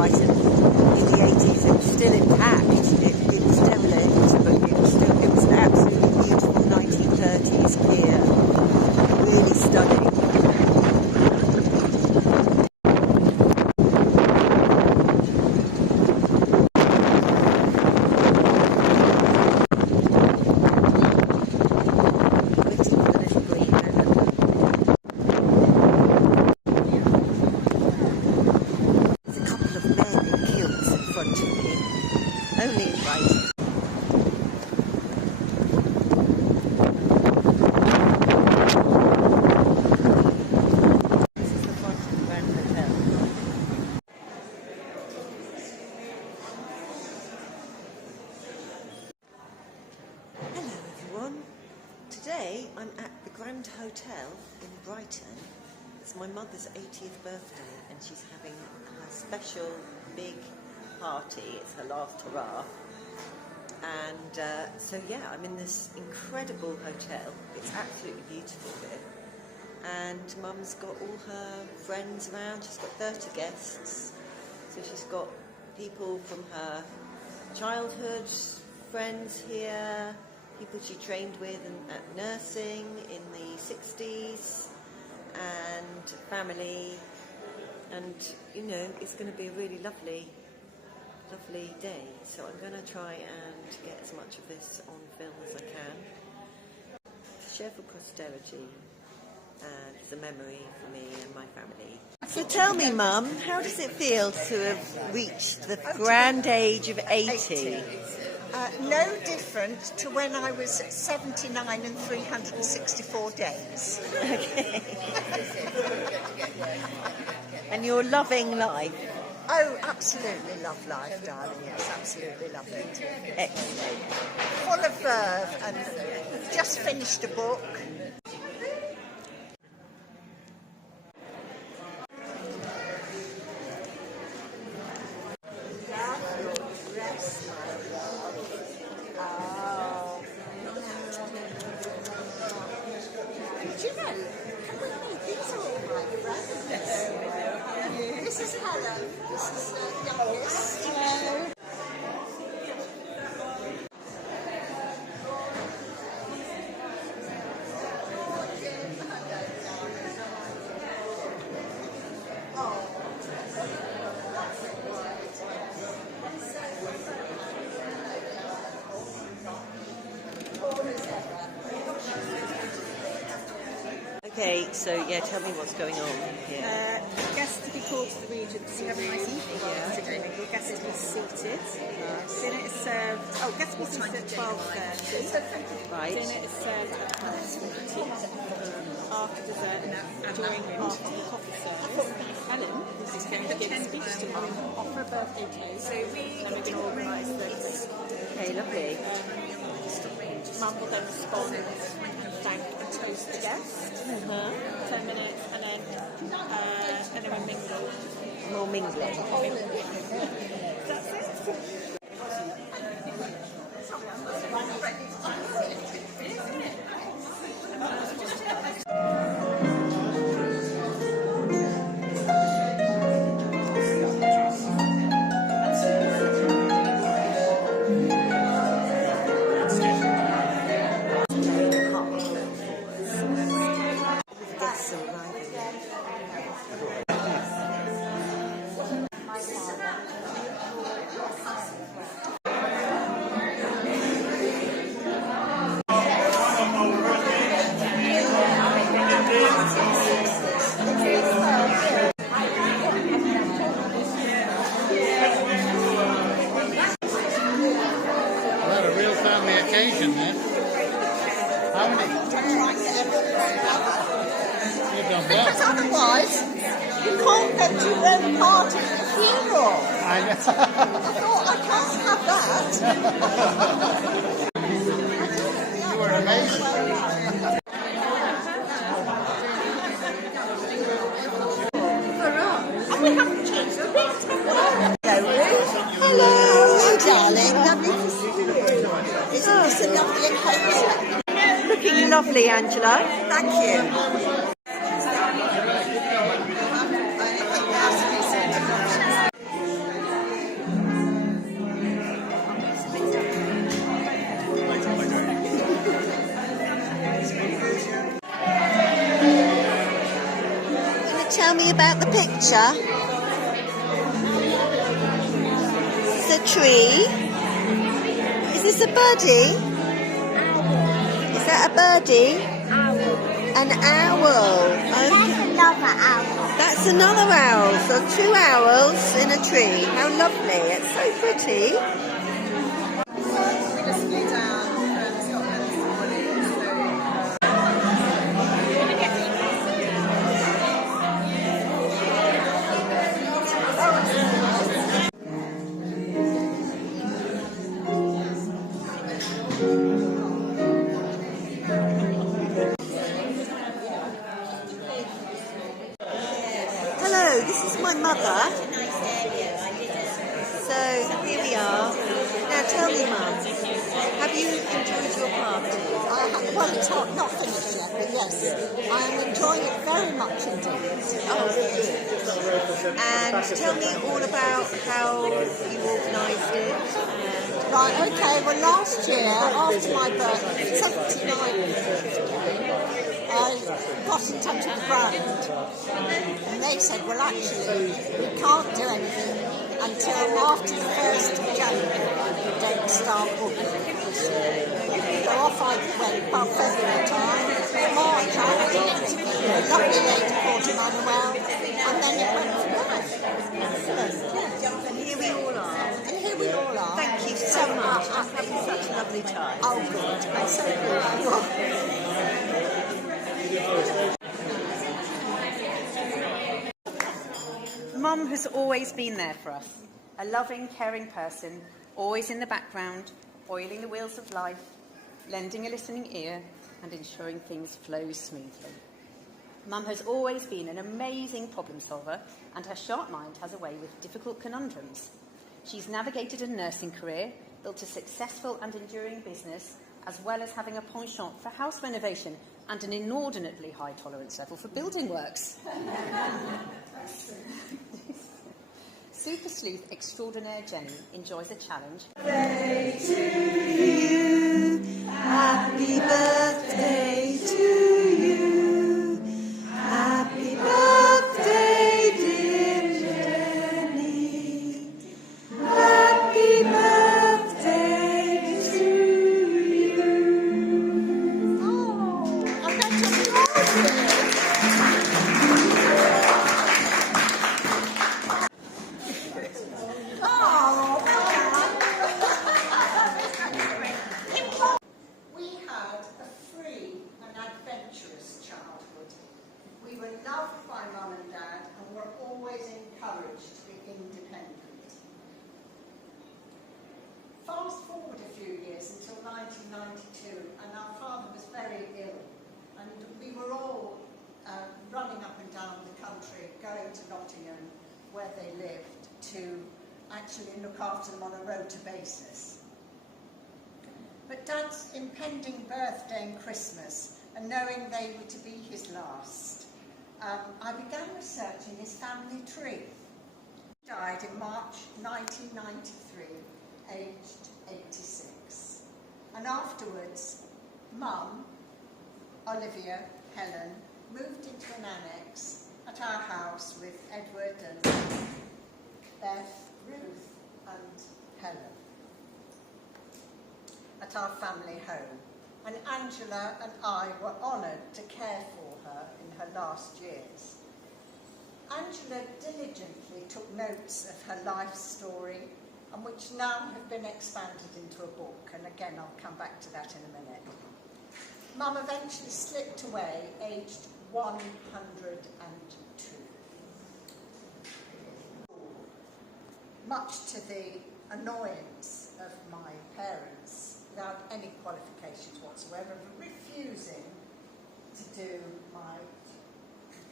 Brighton in the 80s. It was still intact. It was derelict, but it was an absolutely beautiful 1930s pier. Really stunning. Only in Brighton. This is the front of the Grand Hotel. Hello everyone. Today I'm at the Grand Hotel in Brighton. It's my mother's 80th birthday and she's having a special big party. It's her last hurrah, and so yeah, I'm in this incredible hotel. It's absolutely beautiful here, and Mum's got all her friends around. She's got 30 guests, so she's got people from her childhood friends here, people she trained with at nursing in the 60s, and family, and you know, it's going to be a really lovely day, so I'm going to try and get as much of this on film as I can. Share for posterity, and it's a memory for me and my family. So tell me, Mum, how does it feel to have reached the grand age of 80? No different to when I was 79 and 364 days. Okay. And you're loving life? Oh, absolutely love life, darling. Yes, absolutely love it. Excellent. Full of verve, and just finished a book. Did you know? These are all my friends. This is Helen. This is the youngest. Hello. Okay, so yeah, tell me what's going on here. Guests to be called to the Regency. Have a nice evening. Your guests to be seated. Dinner is served. Oh, guest meeting is at 12:30. Right. Dinner is served at tea. After dessert, after the coffee service, Helen is going to give a speech to Mum, offer a birthday toast, and we're going to organise this. Okay, lovely. Mum will then respond and thank and toast the guest. 10 minutes, and then we mingle. More mingling. That's it. Occasion then. How many? You've done well. Because otherwise, you can't go to the party at the funeral. I know. I thought, I can't have that. You were amazing. And we haven't changed the bit, have we? Hello, darling. Lovely to see you. Isn't this a lovely occasion? Looking lovely, Angela. Thank you. tell me about the picture? It's a tree. Is this a birdie? Is that a birdie? An owl. Okay. That's another owl. So 2 owls in a tree. How lovely. It's so pretty. We just flew down from Scotland this morning, Hello, this is my mother. So here we are. Now tell me, Mum, have you enjoyed your party? Well, it's not finished yet, but yes, I am enjoying it very much indeed. Oh, good. And tell me all about how you organised it. Right, okay, well last year, after my birthday, 79th birthday, I got in touch with the brand, and they said, well actually, we can't do anything until after the 1st of January, don't start booking. So off I went, about February time, March I had an interview, a lovely lady called Emmanuel, and then it went from there. Excellent. And here we all are. And here we all are. Thank you so much. I'm having such a lovely time. Oh good, that's so good. Mum has always been there for us, a loving, caring person, always in the background, oiling the wheels of life, lending a listening ear, and ensuring things flow smoothly. Mum has always been an amazing problem solver, and her sharp mind has a way with difficult conundrums. She's navigated a nursing career, built a successful and enduring business, as well as having a penchant for house renovation and an inordinately high tolerance level for building works. Super sleuth extraordinaire Jenny enjoys a challenge. Birthday to you. Happy birthday to you. Happy birthday, dear Jenny. Happy birthday to you. Oh, I bet you're We had a free and adventurous childhood. We were loved by Mum and Dad and were always encouraged to be independent. Fast forward a few years until 1992, and our father was very ill, and we were all running up and down the country, going to Nottingham, where they lived, to actually look after them on a rota basis. But Dad's impending birthday and Christmas, and knowing they were to be his last, I began researching his family tree. He died in March 1993, aged 86. And afterwards, Mum, Olivia, Helen, moved into an annex at our house with Edward and Beth, Ruth and Helen at our family home. And Angela and I were honoured to care for her in her last years. Angela diligently took notes of her life story, and which now have been expanded into a book, and again I'll come back to that in a minute. Mum eventually slipped away, aged 102. Much to the annoyance of my parents, without any qualifications whatsoever, refusing to do my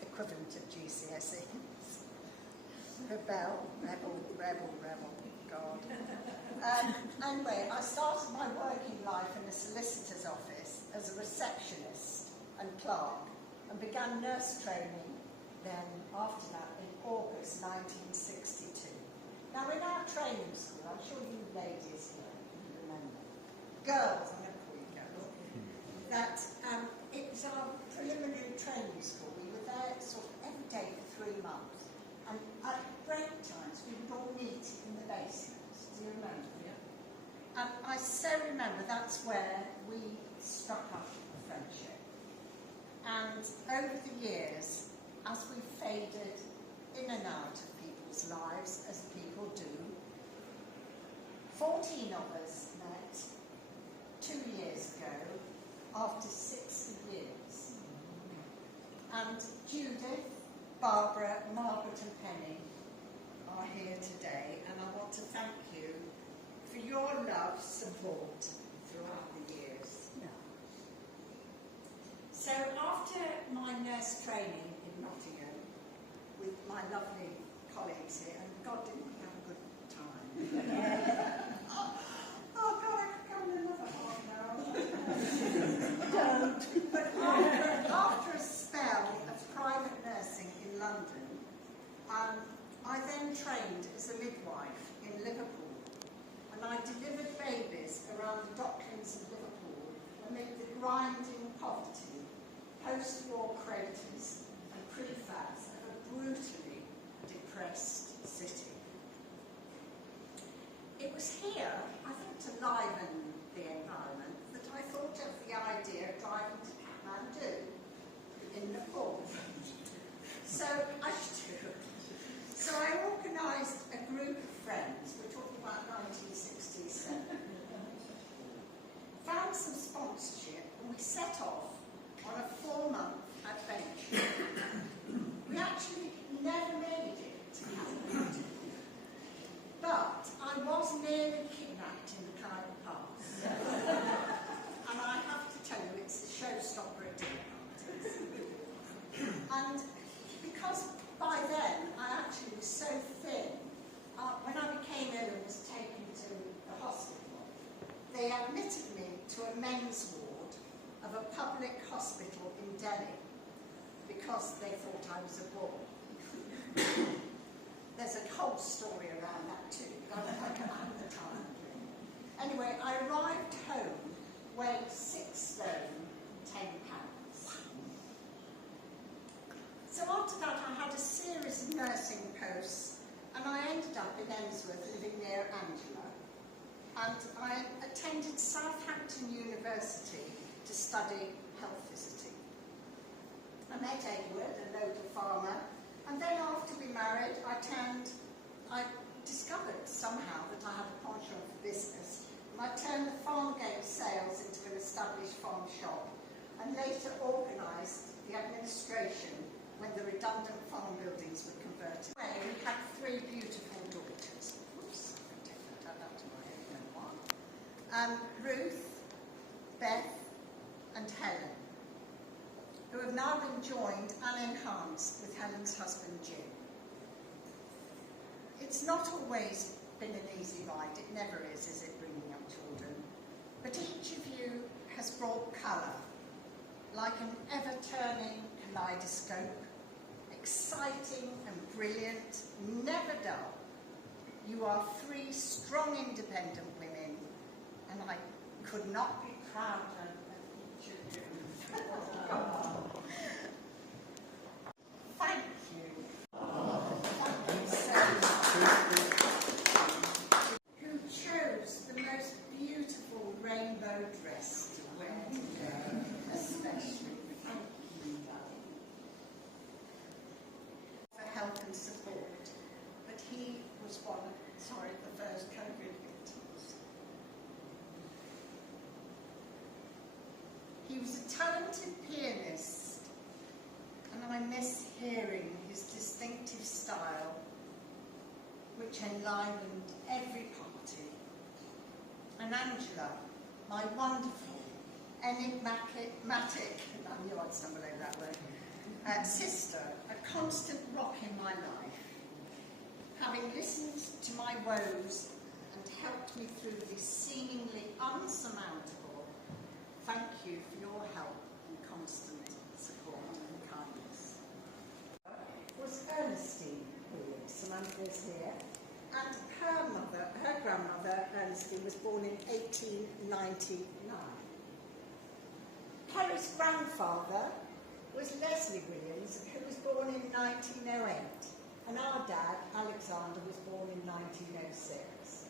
equivalent of GCSEs. Rebel, God. Anyway, I started my working life in a solicitor's office as a receptionist and clerk, and began nurse training then after that in August 1962. Now in our training school, I'm sure you ladies here remember, girls, I'm going to call you girls, that it was our preliminary training school. We were there sort of every day for 3 months. And at break times, we would all meet in the basement. Do you remember? Yeah. And I so remember that's where we struck up a friendship. And over the years, as we faded in and out of people's lives, as people do, 14 of us met 2 years ago after 60 years. And Judith, Barbara, Margaret and Penny are here today, and I want to thank you for your love, support throughout the years. Yeah. So after my nurse training in Nottingham with my lovely colleagues here, and God, didn't we have a good time? Oh God, I could come in another half an hour. Don't. But after a spell of private nursing in London, I then trained as a midwife in Liverpool, and I delivered babies around the Docklands of Liverpool amid the grinding poverty, post-war craters and prefabs of a brutally depressed city. It was here, I think to liven the environment, that I thought of the idea of driving to Kathmandu in Nepal. So I organised a group of friends, we're talking about 1967, found some sponsorship, and we set off on a 4-month adventure. We actually never made it to Kathmandu, but I was nearly kidnapped in the Khyber Pass. And I have to tell you, it's the showstopper at dinner parties. And because by then I actually was so thin, when I became ill and was taken to the hospital, they admitted me to a men's ward of a public hospital in Delhi because they thought I was a boy. There's a whole story around that too, but I don't have the time. Anyway, I arrived home weighing 6 stone, 10 pounds. So after that I had a series of nursing posts, and I ended up in Emsworth living near Angela. And I attended Southampton University to study health visiting. I met Edward, a local farmer, and then after we married, I discovered somehow that I had a penchant for business, and I turned the farm gate sales into an established farm shop, and later organised the administration when the redundant farm buildings were converted. Anyway, we had 3 beautiful daughters. Oops, I take that out to my own one. Ruth, Beth, and Helen, who have now been joined and enhanced with Helen's husband Jim. It's not always been an easy ride, it never is it, bringing up children? But each of you has brought colour, like an ever-turning kaleidoscope, exciting and brilliant, never dull. You are 3 strong, independent women, and I could not be prouder of each of you. Thank you. Thank you so much. Who chose the most beautiful rainbow dress to wear today, especially. Thank you, darling. For help and support, but he was one of, the first COVID victims. He was a talented pianist, and I miss hearing his distinctive style, which enlivened every party. And Angela, my wonderful, enigmatic, I knew I'd stumble over that word, sister, a constant rock in my life, having listened to my woes and helped me through this seemingly unsurmountable. Thank you for your help and constant support and kindness. Was Ernestine Williams, Samantha's here, and her grandmother Ernestine was born in 1899. Kerry's grandfather was Leslie Williams, who was born in 1908, and our dad, Alexander, was born in 1906.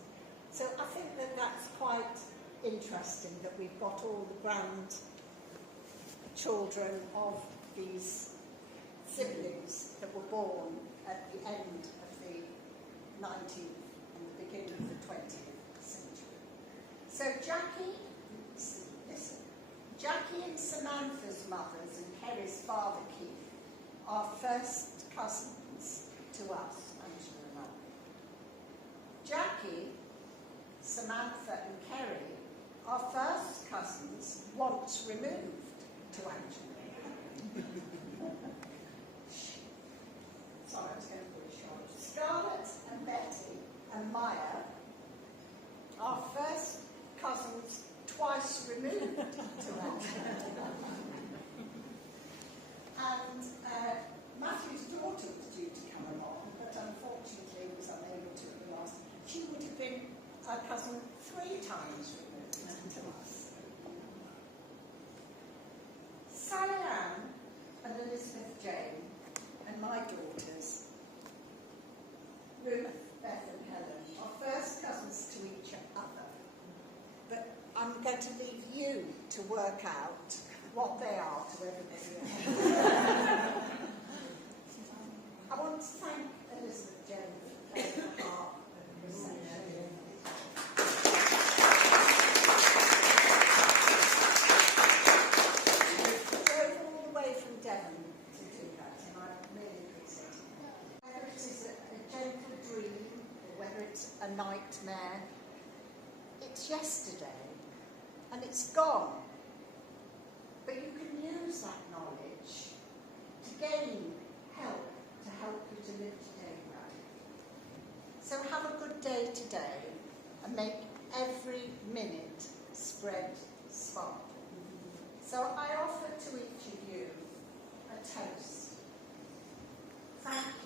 So I think that that's quite interesting that we've got all the grandchildren of these siblings that were born at the end of the 19th and the beginning of the 20th century. So Jackie and Samantha's mothers and Kerry's father Keith are first cousins to us, Angela and I. Jackie, Samantha and Kerry are first cousins once removed to Angela. Sorry, I was going to put a shot. Scarlett and Betty and Maya are first cousins twice removed to Angela. And Matthew's daughter was due to come along, but unfortunately was unable to at the last. She would have been a cousin 3 times removed to us. Sally Ann and Elizabeth Jane and my daughters, Ruth, Beth and Helen, are first cousins to each other. But I'm going to leave you to work out what they are to everybody else. I want to thank Elizabeth Jane for playing the part of the reception. She drove all the way from Devon to do that, and I really appreciate it. Whether it is a gentle dream or whether it's a nightmare, it's yesterday and it's gone. But you can use that knowledge to gain help to help you to live today right. So have a good day today and make every minute spread sparkle. So I offer to each of you a toast. Thank you.